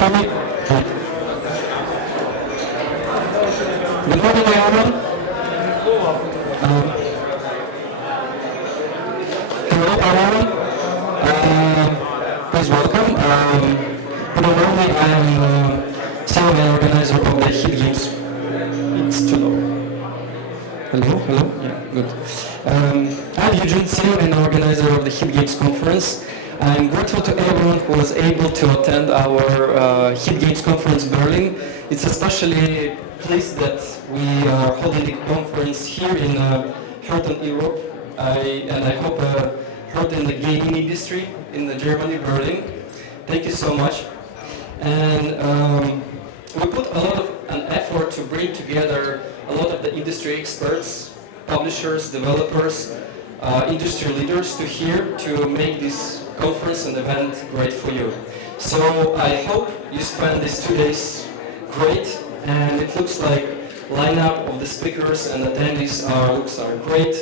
hear me? Good morning, everyone. Hello, everyone. Please welcome. You know, normally I'm CEO and organizer of the Hit Games. It's too low. Hello, hello. Yeah, good. I'm Eugene, CEO and organizer of the Hit Games conference. I'm grateful to everyone who was able to attend our Hit Games conference in Berlin. It's especially pleased that we are holding the conference here in Herten, Europe. I hope heard in the gaming industry in Germany, Berlin. Thank you so much. And we put a lot of an effort to bring together a lot of the industry experts, publishers, developers, industry leaders to here to make this conference and event great for you. So I hope you spend these 2 days great, and it looks like lineup of the speakers and attendees are great.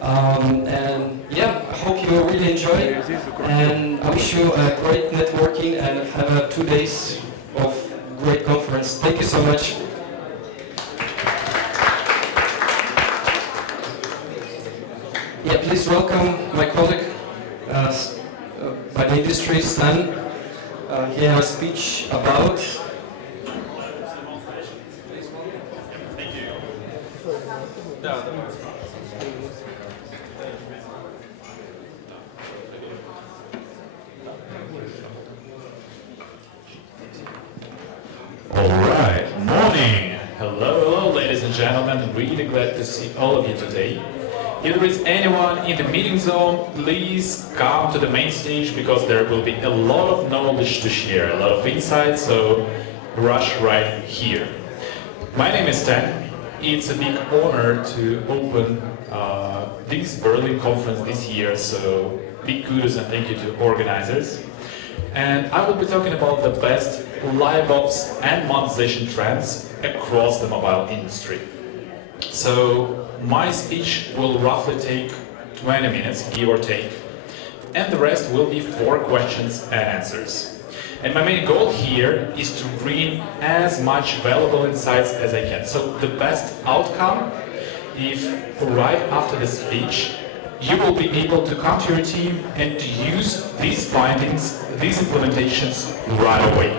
And yeah, I hope you really enjoy it, and I wish you a great networking and have a 2 days of great conference. Thank you so much. Yeah, please welcome my colleague by the industry, Stan. He has a speech about. All right, morning. Hello, ladies and gentlemen. Really glad to see all of you today. If there is anyone in the meeting zone, please come to the main stage because there will be a lot of knowledge to share, a lot of insights, so rush right here. My name is Stan. It's a big honor to open this Berlin conference this year, so big kudos and thank you to organizers. And I will be talking about the best LiveOps and monetization trends across the mobile industry. So my speech will roughly take 20 minutes, give or take, and the rest will be 4 questions and answers. And my main goal here is to bring as much valuable insights as I can. So the best outcome, if right after the speech, you will be able to come to your team and to use these findings, these implementations right away.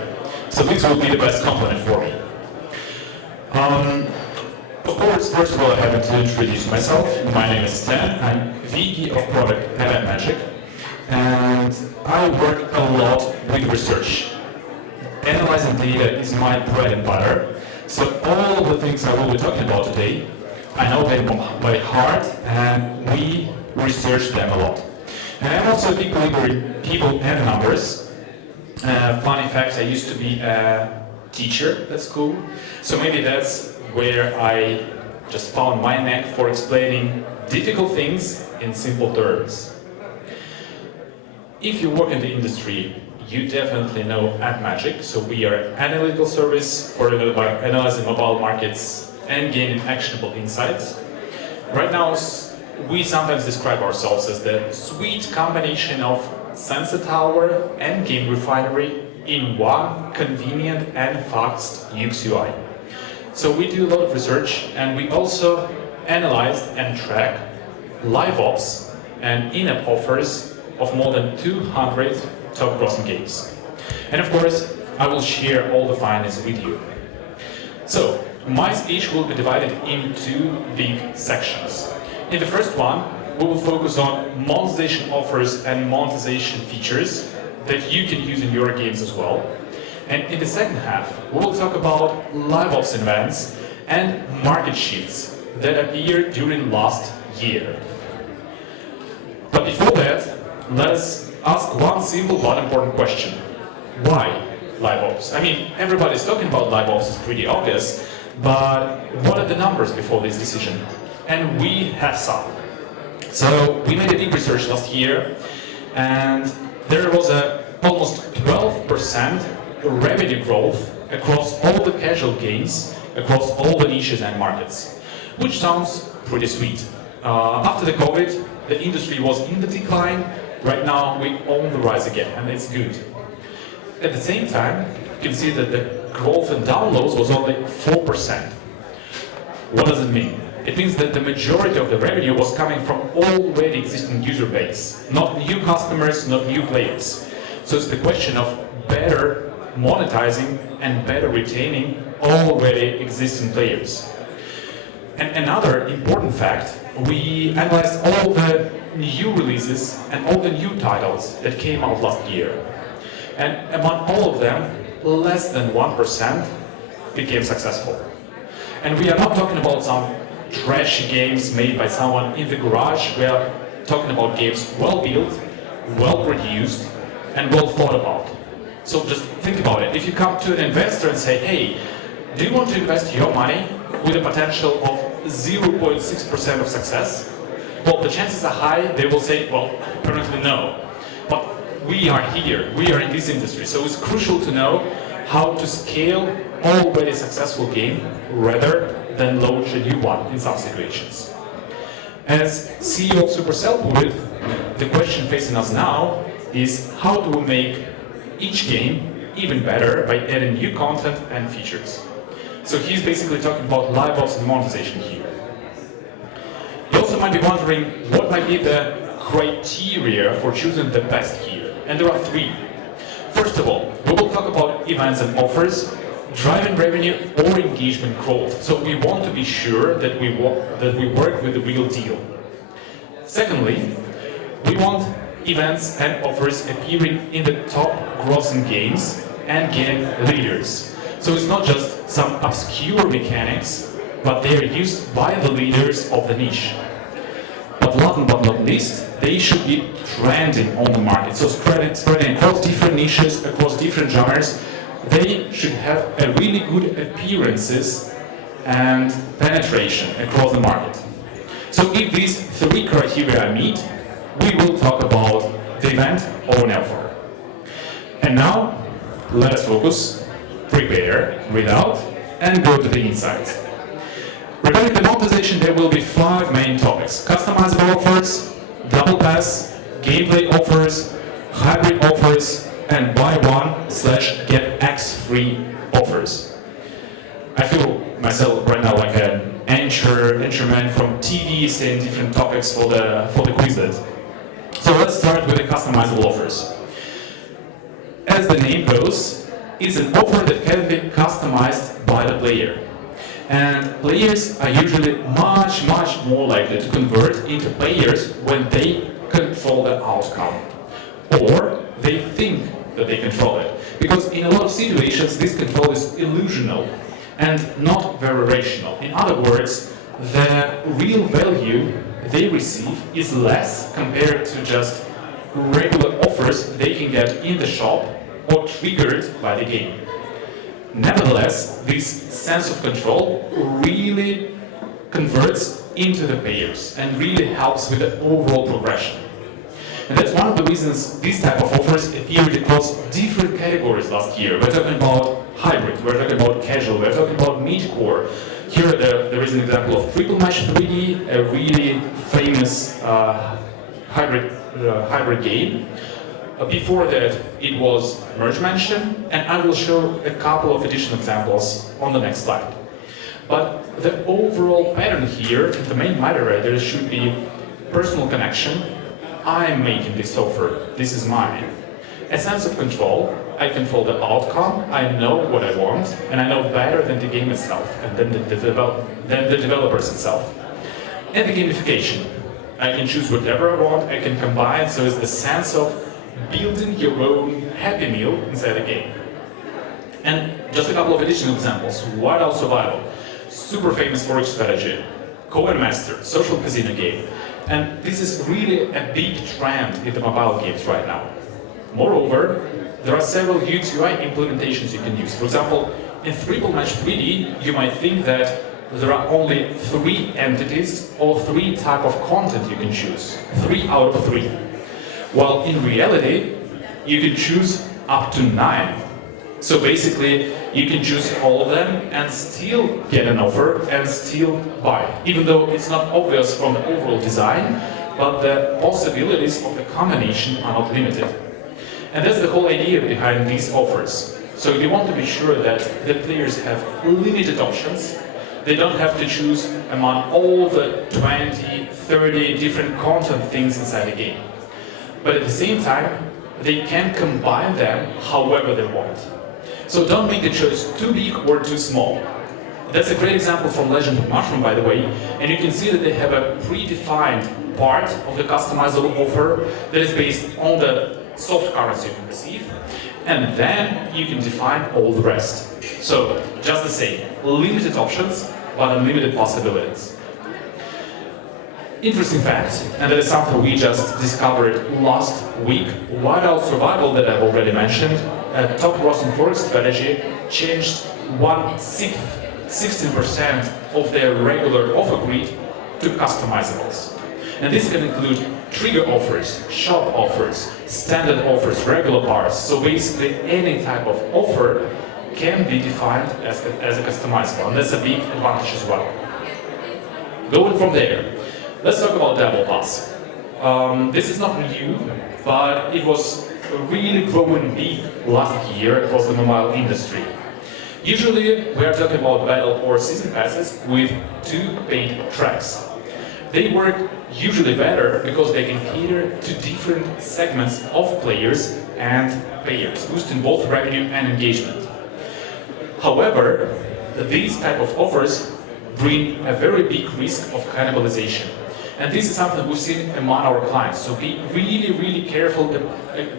So this will be the best compliment for me. Of course, first of all, I have to introduce myself. My name is Stan. I'm VP of Product at Magic, and I work a lot with research. Analyzing data is my bread and butter. So all of the things I will be talking about today, I know them by heart, and we research them a lot. And I'm also a big believer in people and numbers. Funny fact, I used to be a teacher at school, so maybe that's where I just found my knack for explaining difficult things in simple terms. If you work in the industry, you definitely know Magic. So we are an analytical service for analyzing mobile markets and gaining actionable insights. Right now, we sometimes describe ourselves as the sweet combination of Sensor Tower and Game Refinery in one convenient and fast UX UI. So we do a lot of research, and we also analyze and track LiveOps and in-app offers of more than 200 top grossing games. And of course, I will share all the findings with you. So my speech will be divided in 2 big sections. In the first one, we will focus on monetization offers and monetization features that you can use in your games as well. And in the second half, we will talk about LiveOps events and market shifts that appeared during last year. But before that, let us ask one simple but important question. Why LiveOps? I mean, everybody's talking about LiveOps, it's pretty obvious, but what are the numbers before this decision? And we have some. So we made a big research last year, and there was a almost 12% revenue growth across all the casual games, across all the niches and markets, which sounds pretty sweet. After the COVID, the industry was in the decline. Right now, we're on the rise again, and it's good. At the same time, can see that the growth in downloads was only 4%. What does it mean? It means that the majority of the revenue was coming from already existing user base, not new customers, not new players. So it's the question of better monetizing and better retaining already existing players. And another important fact, we analyzed all the new releases and all the new titles that came out last year. And among all of them, less than 1% became successful. And we are not talking about some trashy games made by someone in the garage. We are talking about games well built, well produced, and well thought about. So just think about it. If you come to an investor and say, hey, do you want to invest your money with a potential of 0.6% of success? Well, the chances are high they will say, well, apparently no. But we are here, we are in this industry, so it's crucial to know how to scale already successful game rather than launch a new one in some situations. As CEO of Supercell put it, the question facing us now is how do we make each game even better by adding new content and features. So he's basically talking about LiveOps and monetization here. You also might be wondering what might be the criteria for choosing the best here. And there are three. First of all, we will talk about events and offers, driving revenue or engagement growth. So we want to be sure that we work with the real deal. Secondly, we want events and offers appearing in the top grossing games and getting leaders. So it's not just some obscure mechanics, but they are used by the leaders of the niche. But last but not least, they should be trending on the market. So spreading across different niches, across different genres, they should have a really good appearances and penetration across the market. So if these three criteria meet, we will talk about the event or an offer. And now, let us focus, prepare, read out, and go to the insights. Regarding the monetization, there will be 5 main topics: customizable offers, double pass, gameplay offers, hybrid offers, and buy one / get X free offers. I feel myself right now like an anchorman from TV saying different topics for the Quizlet. So let's start with the customizable offers. As the name goes, it's an offer that can be customized by the player. And players are usually much more likely to convert into players when they control the outcome. Or they think that they control it. Because in a lot of situations, this control is illusional and not very rational. In other words, the real value they receive is less compared to just regular offers they can get in the shop or triggered by the game. Nevertheless, this sense of control really converts into the players and really helps with the overall progression. And that's one of the reasons these type of offers appeared across different categories last year. We're talking about hybrid, we're talking about casual, we're talking about mid-core. Here there is an example of Triple Match 3D, a really famous hybrid game. Before that, it was Merge Mansion, and I will show a couple of additional examples on the next slide. But the overall pattern here, the main moderator should be personal connection. I'm making this offer, this is mine. A sense of control, I control the outcome, I know what I want, and I know better than the game itself, and than the developers itself. And the gamification, I can choose whatever I want, I can combine, so it's the sense of building your own happy meal inside the game. And just a couple of additional examples. White Out Survival, super famous for its strategy. Coin Master, social casino game. And this is really a big trend in the mobile games right now. Moreover, there are several UX UI implementations you can use. For example, in Triple Match 3D, you might think that there are only 3 entities or 3 type of content you can choose. 3 out of 3. While in reality, you can choose up to 9. So basically, you can choose all of them and still get an offer and still buy. Even though it's not obvious from the overall design, but the possibilities of the combination are not limited. And that's the whole idea behind these offers. So you want to be sure that the players have limited options. They don't have to choose among all the 20, 30 different content things inside the game. But at the same time, they can combine them however they want. So don't make the choice too big or too small. That's a great example from Legend of Mushroom, by the way, and you can see that they have a predefined part of the customizable offer that is based on the soft currency you can receive, and then you can define all the rest. So, just the same, limited options, but unlimited possibilities. Interesting fact, and that is something we just discovered last week, Whiteout Survival that I've already mentioned, a top grossing forex strategy changed 16% of their regular offer grid to customizables. And this can include trigger offers, shop offers, standard offers, regular bars. So basically any type of offer can be defined as a customizable, and that's a big advantage as well. Going from there, let's talk about LiveOps. This is not new, but it was really growing big last year across the mobile industry. Usually, we are talking about battle or season passes with 2 paid tracks. They work usually better because they can cater to different segments of players and payers, boosting both revenue and engagement. However, these type of offers bring a very big risk of cannibalization. And this is something we've seen among our clients. So be really, really careful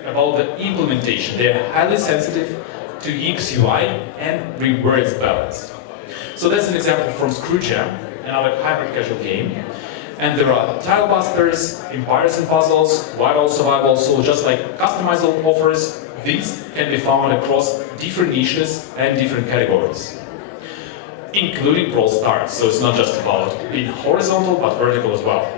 about the implementation. They are highly sensitive to UX UI and rewards balance. So that's an example from Screwjam, another hybrid casual game. And there are tile busters, empires and puzzles, Whiteout Survival. So just like customizable offers, these can be found across different niches and different categories, including Brawl Stars. So it's not just about being horizontal, but vertical as well.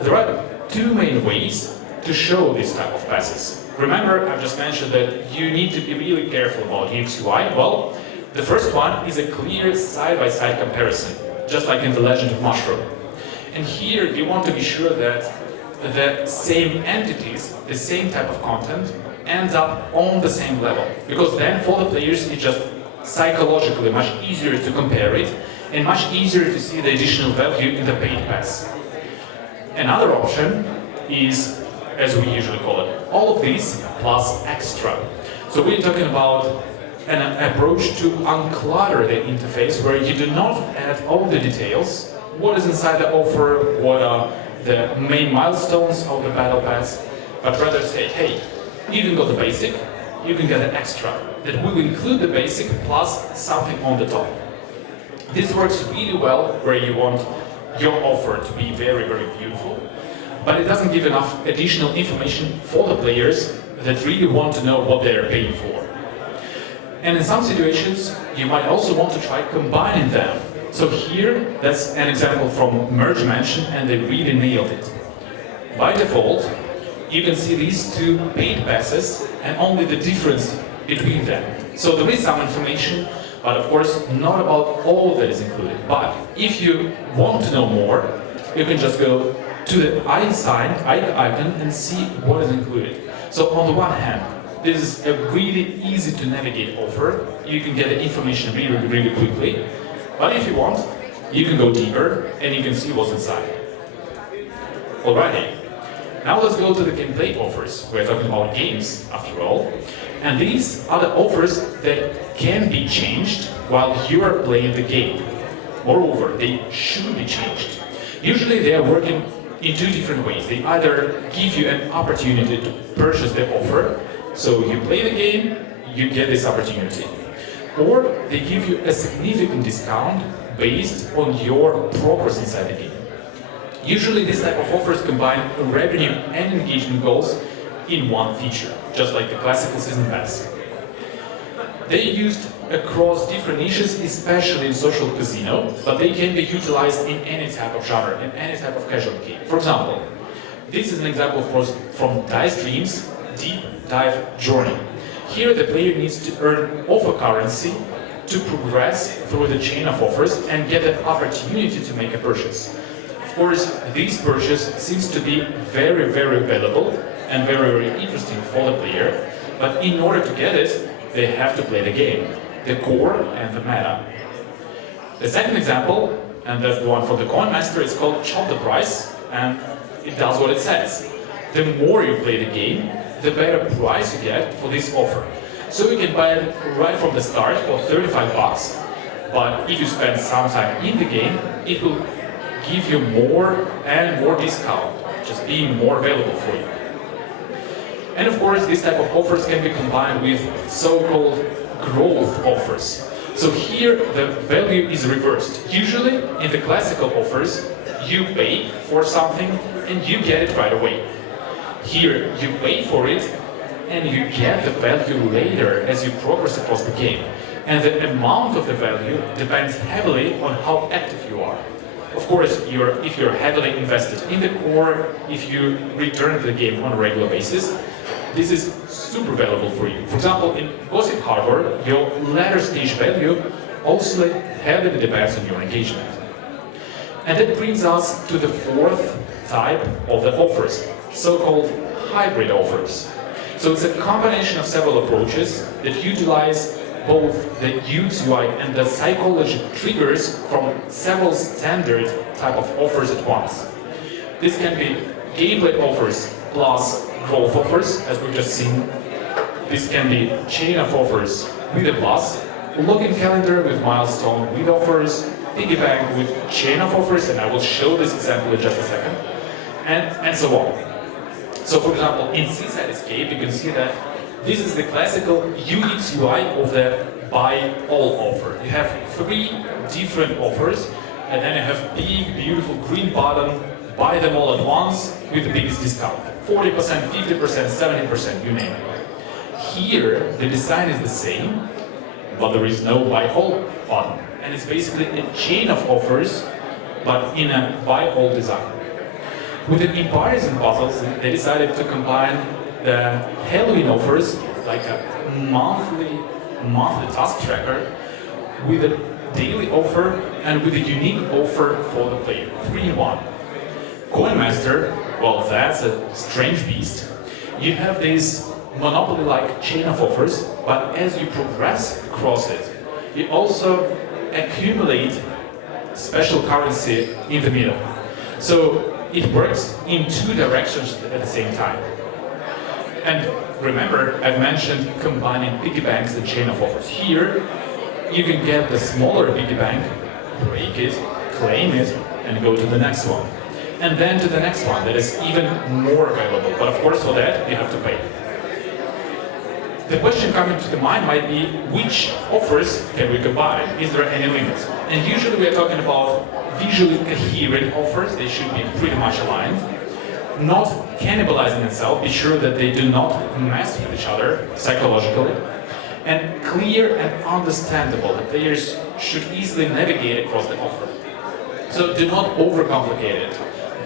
There are 2 main ways to show this type of passes. Remember, I've just mentioned that you need to be really careful about UX UI. Well, the first one is a clear side-by-side comparison, just like in the Legend of Mushroom. And here you want to be sure that the same entities, the same type of content, ends up on the same level. Because then for the players it's just psychologically much easier to compare it and much easier to see the additional value in the paid pass. Another option is, as we usually call it, all of these plus extra. So we're talking about an approach to unclutter the interface where you do not add all the details, what is inside the offer, what are the main milestones of the battle pass, but rather say, hey, you can go the basic, you can get an extra that will include the basic plus something on the top. This works really well where you want your offer to be very, very beautiful, but it doesn't give enough additional information for the players that really want to know what they're paying for. And in some situations, you might also want to try combining them. So here, that's an example from Merge Mansion, and they really nailed it. By default, you can see these 2 paid passes and only the difference between them. So there is some information, but of course, not about all that is included. But if you want to know more, you can just go to the icon and see what is included. So on the one hand, this is a really easy to navigate offer. You can get the information really, really quickly. But if you want, you can go deeper and you can see what's inside. Alrighty, now let's go to the gameplay offers. We're talking about games after all. And these are the offers that can be changed while you are playing the game. Moreover, they should be changed. Usually they are working in 2 different ways. They either give you an opportunity to purchase the offer, so you play the game, you get this opportunity. Or they give you a significant discount based on your progress inside the game. Usually this type of offers combine revenue and engagement goals in one feature, just like the classical season pass. They are used across different niches, especially in social casino, but they can be utilized in any type of genre, in any type of casual game. For example, this is an example from Dice Dreams Deep Dive Journey. Here the player needs to earn offer currency to progress through the chain of offers and get an opportunity to make a purchase. Of course, this purchase seems to be very, very valuable and very, very interesting for the player, but in order to get it, they have to play the game, the core and the meta. The second example, and that's the one for the coin master, is called chop the price, and it does what it says. The more you play the game, the better price you get for this offer. So you can buy it right from the start for 35 bucks, but if you spend some time in the game, it will give you more and more discount, just being more available for you. And of course, this type of offers can be combined with so-called growth offers. So here, the value is reversed. Usually, in the classical offers, you pay for something and you get it right away. Here, you pay for it and you get the value later as you progress across the game. And the amount of the value depends heavily on how active you are. Of course, if you're heavily invested in the core, if you return to the game on a regular basis, this is super valuable for you. For example, in Gossip Harbor, your later stage value also heavily depends on your engagement. And that brings us to the fourth type of the offers, so-called hybrid offers. So it's a combination of several approaches that utilize both the UX UI and the psychology triggers from several standard type of offers at once. This can be gameplay offers plus growth offers, as we've just seen. This can be chain of offers with a plus, login calendar with milestone with offers, piggy bank with chain of offers, and I will show this example in just a second, and so on. So for example, in Seaside Escape, you can see that this is the classical UX UI of the buy all offer. You have three different offers, and then you have big, beautiful green button, buy them all at once with the biggest discount. 40%, 50%, 70%, you name it. Here, the design is the same, but there is no buy all button. And it's basically a chain of offers, but in a buy all design. With the Empires and Puzzles, they decided to combine the Halloween offers, like a monthly task tracker, with a daily offer and with a unique offer for the player, 3-in-1. Coin Master, well, that's a strange beast. You have this monopoly-like chain of offers, but as you progress across it, you also accumulate special currency in the middle. So it works in two directions at the same time. And remember, I've mentioned combining piggy banks and chain of offers. Here, you can get the smaller piggy bank, break it, claim it, and go to the next one. And then to the next one that is even more available. But of course, for that, you have to pay. The question coming to the mind might be, which offers can we combine? Is there any limit? And usually we are talking about visually coherent offers. They should be pretty much aligned. Not cannibalizing itself, be sure that they do not mess with each other psychologically. And clear and understandable. The players should easily navigate across the offer. So do not overcomplicate it.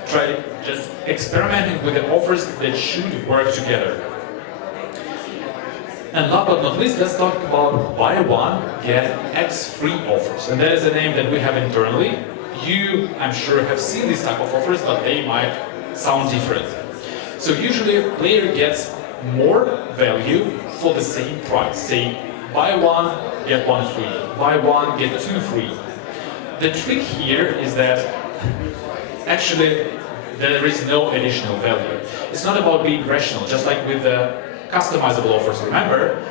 Try just experimenting with the offers that should work together. And last but not least, let's talk about buy one, get X free offers. And that is a name that we have internally. You, I'm sure, have seen these type of offers, but they might sound different. So usually a player gets more value for the same price. Say, buy one, get one free. Buy one, get two free. The trick here is that actually there is no additional value. It's not about being rational, just like with the customizable offers. Remember,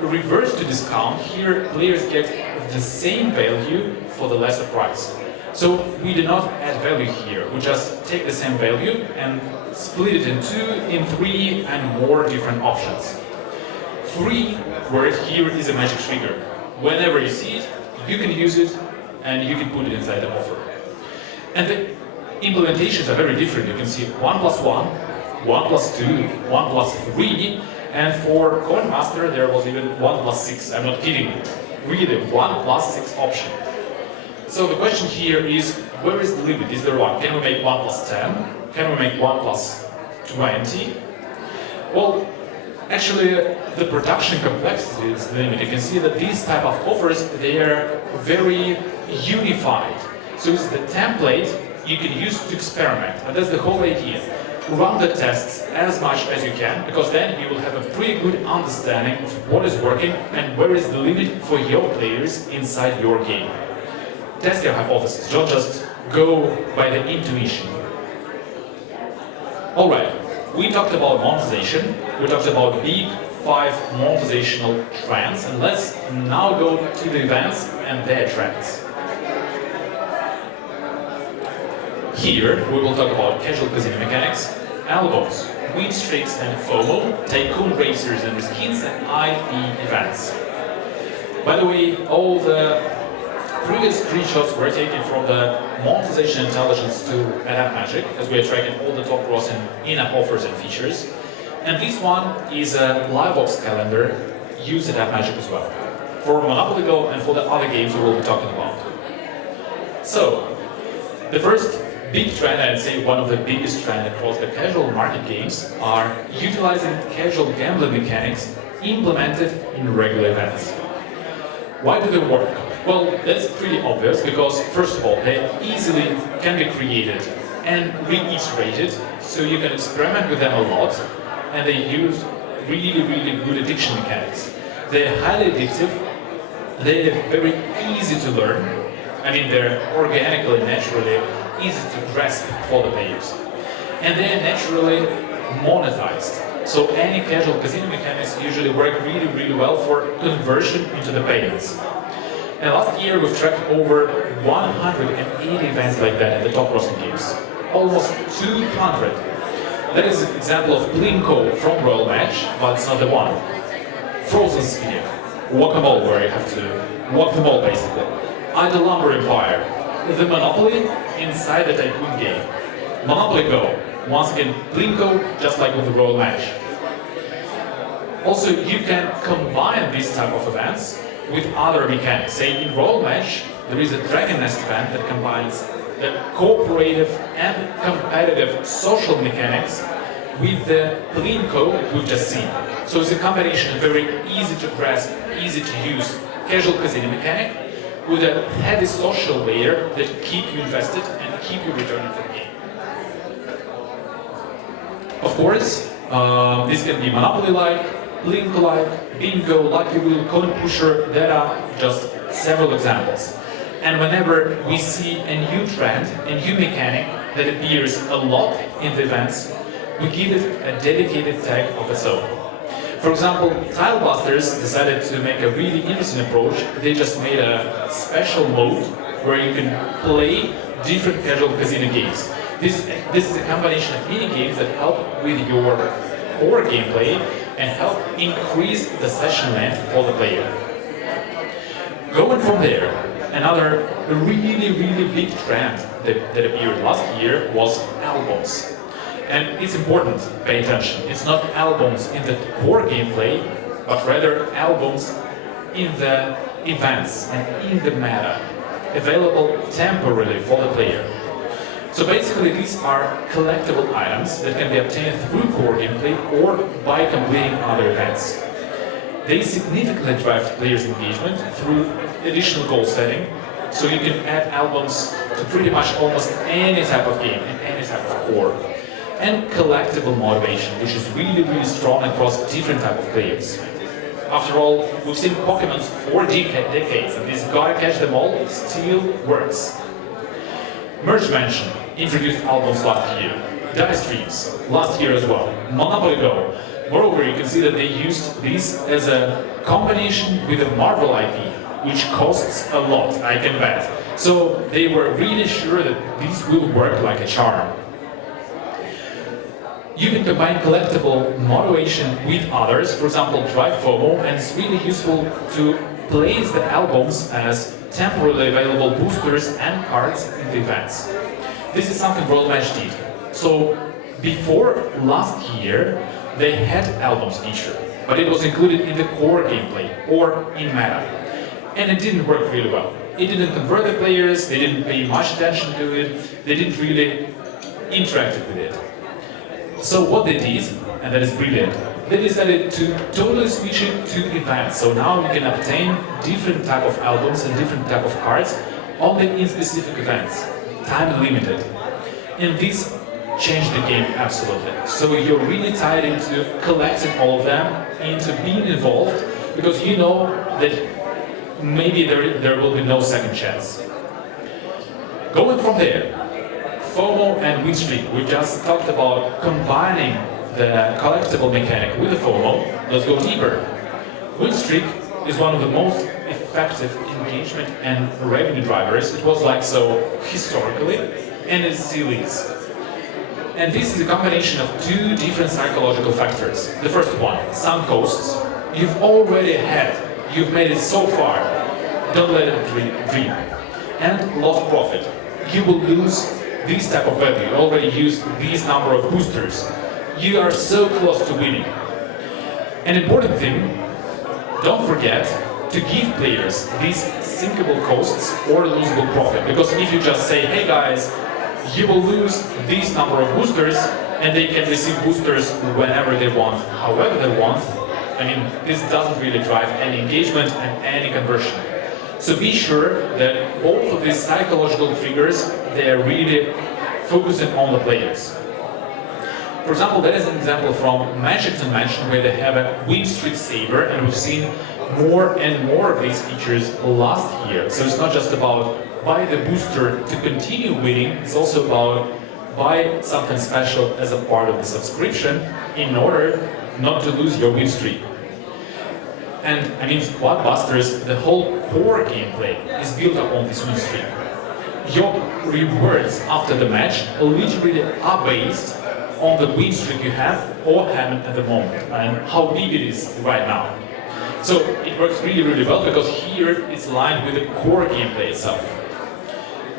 reverse to discount, here players get the same value for the lesser price. So we do not add value here, we just take the same value and split it in 2, in 3 and more different options. Free word here is a magic trigger. Whenever you see it, you can use it and you can put it inside the offer. And the implementations are very different. You can see 1 plus 1, 1 plus 2, 1 plus 3, and for Coin Master there was even 1 plus 6. I'm not kidding. Really, 1 plus 6 option. So the question here is, where is the limit? Is there one? Can we make 1 plus 10? Can we make 1 plus 20? Well, actually, the production complexity is the limit. You can see that these type of offers, they are very unified. So it's the template you can use to experiment, and that's the whole idea. run the tests as much as you can, because then you will have a pretty good understanding of what is working and where is the limit for your players inside your game. Test your hypothesis, don't just go by the intuition. Alright, we talked about monetization, we talked about big 5 monetizational trends, and let's now go to the events and their trends. Here, we will talk about casual casino mechanics, albums, win streaks and FOMO, tycoon racers and skins, and IP events. By the way, all the previous screenshots were taken from the monetization intelligence tool at AppMagic, as we are tracking all the top gross and in-app offers and features. And this one is a LiveOps calendar used at AppMagic as well, for Monopoly Go and for the other games we will be talking about. So, the first big trend, I'd say one of the biggest trends across the casual market games, are utilizing casual gambling mechanics implemented in regular events. Why do they work? Well, that's pretty obvious, because first of all, they easily can be created and reiterated, so you can experiment with them a lot, and they use really, really good addiction mechanics. They're highly addictive, they're very easy to learn, I mean they're organically, naturally easy to grasp for the players. And they're naturally monetized. So any casual casino mechanics usually work really, really well for conversion into the payments. And last year we've tracked over 180 events like that in the top grossing games. Almost 200. That is an example of Blinko from Royal Match, but it's not the one. Frozen Sphere, Whack-a-Mole, where you have to walk the ball basically. Idle Lumber Empire, the Monopoly inside the Tycoon game. Monopoly Go, once again Blinko, just like with the Royal Match. Also, you can combine these type of events with other mechanics. Say in Royal Match, there is a Dragon Nest event that combines the cooperative and competitive social mechanics with the Blinko we've just seen. So it's a combination of very easy to grasp, easy to use casual casino mechanic with a heavy social layer that keep you invested and keep you returning to the game. Of course, this can be Monopoly-like, Link-like, Bingo, Lucky Wheel, Coin Pusher. There are just several examples. And whenever we see a new trend, a new mechanic that appears a lot in the events, we give it a dedicated tag of its own. For example, Tile Blasters decided to make a really interesting approach. They just made a special mode where you can play different casual casino games. This is a combination of mini games that help with your core gameplay and help increase the session length for the player. Going from there, another really, really big trend that appeared last year was albums. And it's important to pay attention. It's not albums in the core gameplay, but rather albums in the events and in the meta, available temporarily for the player. So basically these are collectible items that can be obtained through core gameplay or by completing other events. They significantly drive players' engagement through additional goal setting, so you can add albums to pretty much almost any type of game and any type of core. And collectible motivation, which is really, really strong across different type of players. After all, we've seen Pokemon for decades, and this gotta catch them all still works. Merge Mansion introduced albums last year. Dice Dreams last year as well. Monopoly Go. Moreover, you can see that they used this as a combination with a Marvel IP, which costs a lot, I can bet. So they were really sure that this will work like a charm. You can combine collectible motivation with others, for example, Drive FOMO, and it's really useful to place the albums as temporarily available boosters and cards in the events. This is something World Match did. So before last year, they had albums feature, but it was included in the core gameplay or in meta. And it didn't work really well. It didn't convert the players, they didn't pay much attention to it, they didn't really interact with it. So what they did, and that is brilliant, they decided to totally switch it to events. So now you can obtain different type of albums and different type of cards only in specific events, time limited. And this changed the game absolutely. So you're really tied into collecting all of them, into being involved, because you know that maybe there will be no second chance. Going from there, FOMO and win streak. We just talked about combining the collectible mechanic with the FOMO. Let's go deeper. Win streak is one of the most effective engagement and revenue drivers. It was like so historically, and it still is. And this is a combination of two different psychological factors. The first one, sunk costs. You've already had, you've made it so far. Don't let it dream. And lost profit. You will lose this type of value. You already used this number of boosters. You are so close to winning. An important thing, don't forget to give players these sinkable costs or losable profit. Because if you just say, hey guys, you will lose this number of boosters, and they can receive boosters whenever they want, however they want, I mean, this doesn't really drive any engagement and any conversion. So be sure that both of these psychological triggers, they are really focusing on the players. For example, that is an example from Magic Dimension where they have a win streak saver, and we've seen more and more of these features last year. So it's not just about buy the booster to continue winning, it's also about buy something special as a part of the subscription in order not to lose your win streak. And I mean, Blockbusters, the whole core gameplay is built upon this win streak. Your rewards after the match literally are based on the win streak you have or haven't at the moment, and how big it is right now. So it works really, really well because here it's aligned with the core gameplay itself.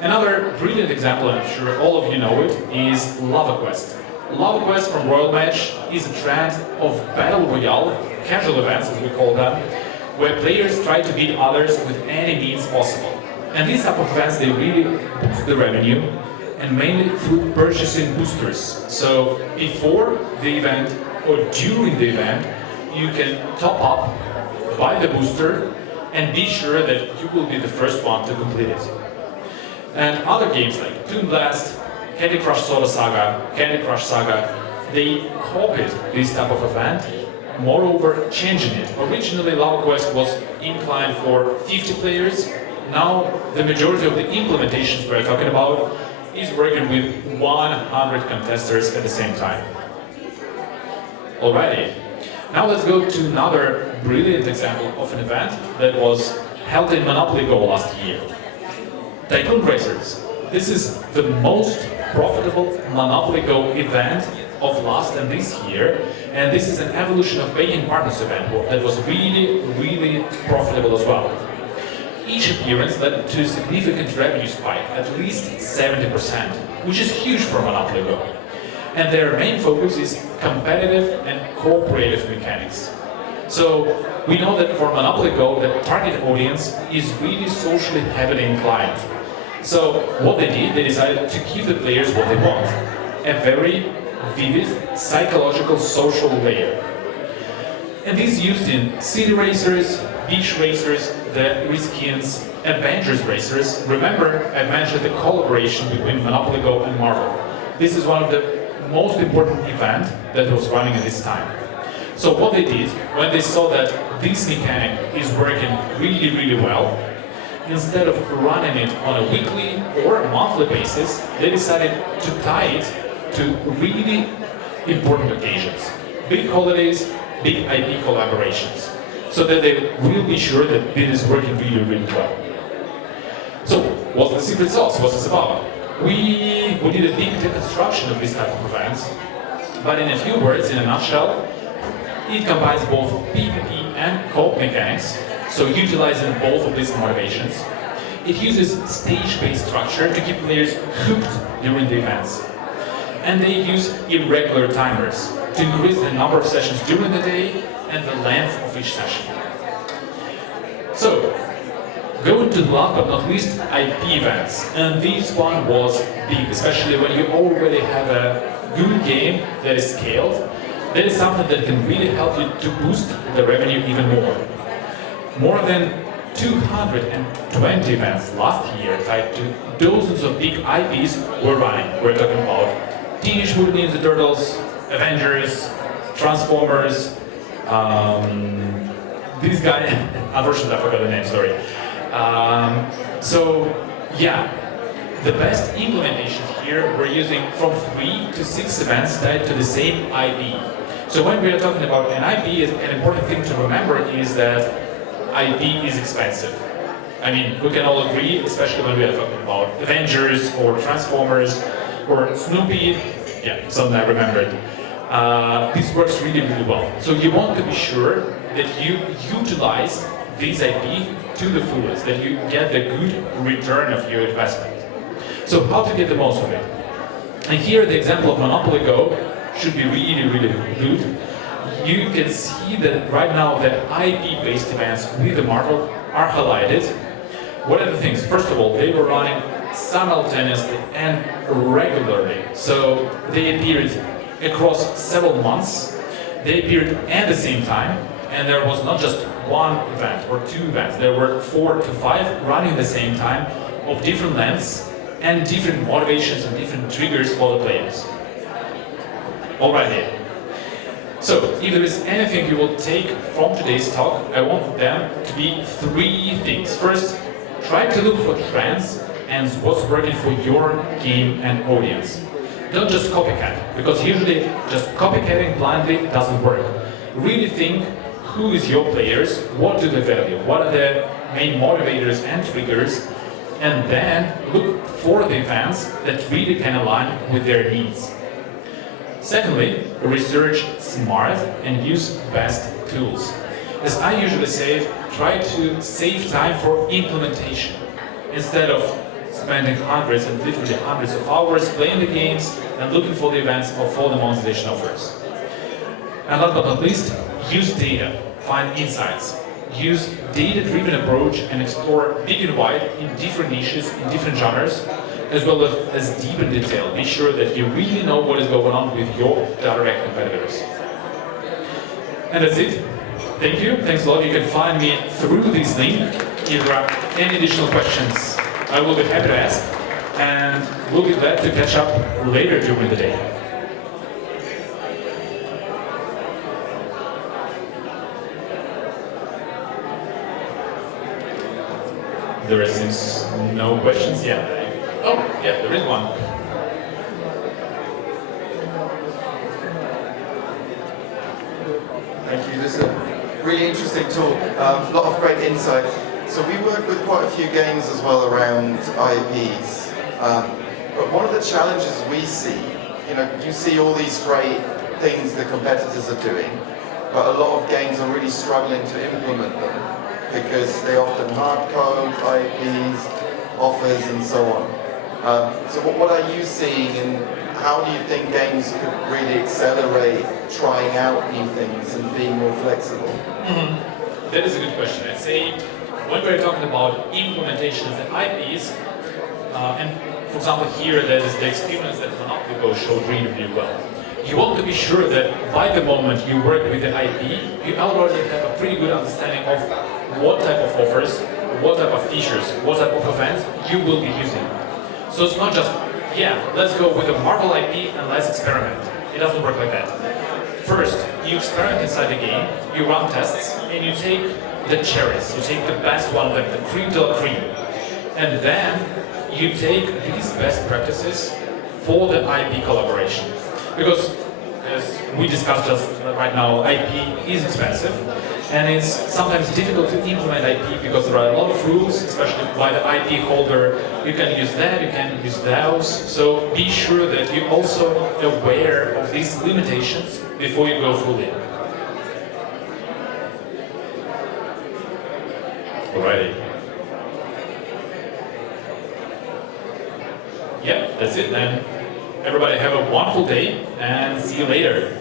Another brilliant example, I'm sure all of you know it, is Lava Quest. Lava Quest from Royal Match is a trend of battle royale, casual events as we call them, where players try to beat others with any means possible. And these type of events, they really boost the revenue, and mainly through purchasing boosters. So before the event or during the event, you can top up, buy the booster, and be sure that you will be the first one to complete it. And other games like Toon Blast, Candy Crush Soda Saga, Candy Crush Saga, they copied this type of event, moreover changing it. Originally Lava Quest was inclined for 50 players, now the majority of the implementations we're talking about is working with 100 contestants at the same time. Alrighty, now let's go to another brilliant example of an event that was held in Monopoly Go last year. Tycoon Racers. This is the most profitable Monopoly Go event of last and this year, and this is an evolution of Paying Partners event that was really, really profitable as well. Each appearance led to a significant revenue spike, at least 70%, which is huge for Monopoly Go. And their main focus is competitive and cooperative mechanics. So we know that for Monopoly Go, the target audience is really socially heavily inclined. So what they did, they decided to give the players what they want, a very vivid psychological social layer. And this is used in City Racers, Beach Racers, the Riskians, Avengers Racers. Remember, I mentioned the collaboration between Monopoly Go and Marvel. This is one of the most important events that was running at this time. So what they did, when they saw that this mechanic is working really, really well, instead of running it on a weekly or a monthly basis, they decided to tie it to really important occasions. Big holidays, big IP collaborations. So that they will be sure that this is working really, really well. So, what's the secret sauce? What's this about? We did a deep deconstruction of this type of events, but in a few words, in a nutshell, it combines both PvP and co-op mechanics, so utilizing both of these motivations. It uses stage-based structure to keep players hooked during the events. And they use irregular timers to increase the number of sessions during the day and the length of each session. So, going to the last but not least, IP events. And this one was big, especially when you already have a good game that is scaled. That is something that can really help you to boost the revenue even more. More than 220 events last year tied to dozens of big IPs were running. We're talking about Teenage Mutant Ninja Turtles, Avengers, Transformers, this guy, unfortunately I forgot the name, sorry. So yeah, the best implementations here we're using from 3 to 6 events tied to the same IP. So when we are talking about an IP, an important thing to remember is that IP is expensive. I mean, we can all agree, especially when we are talking about Avengers or Transformers or Snoopy, yeah, something I remembered. This works really, really well. So you want to be sure that you utilize this IP to the fullest, that you get the good return of your investment. So how to get the most of it? And here the example of Monopoly Go should be really, really good. You can see that right now that IP-based events with the market are highlighted. What are the things? First of all, they were running simultaneously and regularly. So they appeared across several months. They appeared at the same time, and there was not just one event or 2 events. There were 4 to 5 running at the same time of different lengths and different motivations and different triggers for the players. Alrighty. So, if there is anything you will take from today's talk, I want them to be 3 things. First, try to look for trends and what's working for your game and audience. Don't just copycat, because usually just copycatting blindly doesn't work. Really think who is your players, what do they value, what are the main motivators and triggers, and then look for the events that really can align with their needs. Secondly, research smart and use best tools. As I usually say, try to save time for implementation instead of spending hundreds and literally hundreds of hours playing the games and looking for the events or for the monetization offers. And last but not least, use data, find insights. Use data-driven approach and explore big and wide in different niches, in different genres, as well as deep in detail. Be sure that you really know what is going on with your direct competitors. And that's it. Thank you. Thanks a lot. You can find me through this link. If there are any additional questions, I will be happy to ask, and we'll be glad to catch up later during the day. There is no questions yet. Oh, yeah, there is one. Thank you. This is a really interesting talk. A lot of great insight. So we work with quite a few games as well around IPs. But one of the challenges we see, you see all these great things the competitors are doing, but a lot of games are really struggling to implement them because they often hard code IPs, offers, and so on. So what are you seeing, and how do you think games could really accelerate trying out new things and being more flexible? Mm-hmm. That is a good question. I'd say when we're talking about implementation of the IPs, and for example here that is the experience that Monopoly Go showed really, really well. You want to be sure that by the moment you work with the IP, you already have a pretty good understanding of what type of offers, what type of features, what type of events you will be using. So it's not just, yeah, let's go with a Marvel IP and let's experiment. It doesn't work like that. First, you experiment inside the game, you run tests, and you take the cherries, you take the best one, like the cream de la cream. And then you take these best practices for the IP collaboration. Because, as we discussed just right now, IP is expensive, and it's sometimes difficult to implement IP because there are a lot of rules, especially by the IP holder. You can use that, you can use those. So be sure that you're also aware of these limitations before you go fully. Alrighty. Yeah, that's it then. Everybody have a wonderful day and see you later.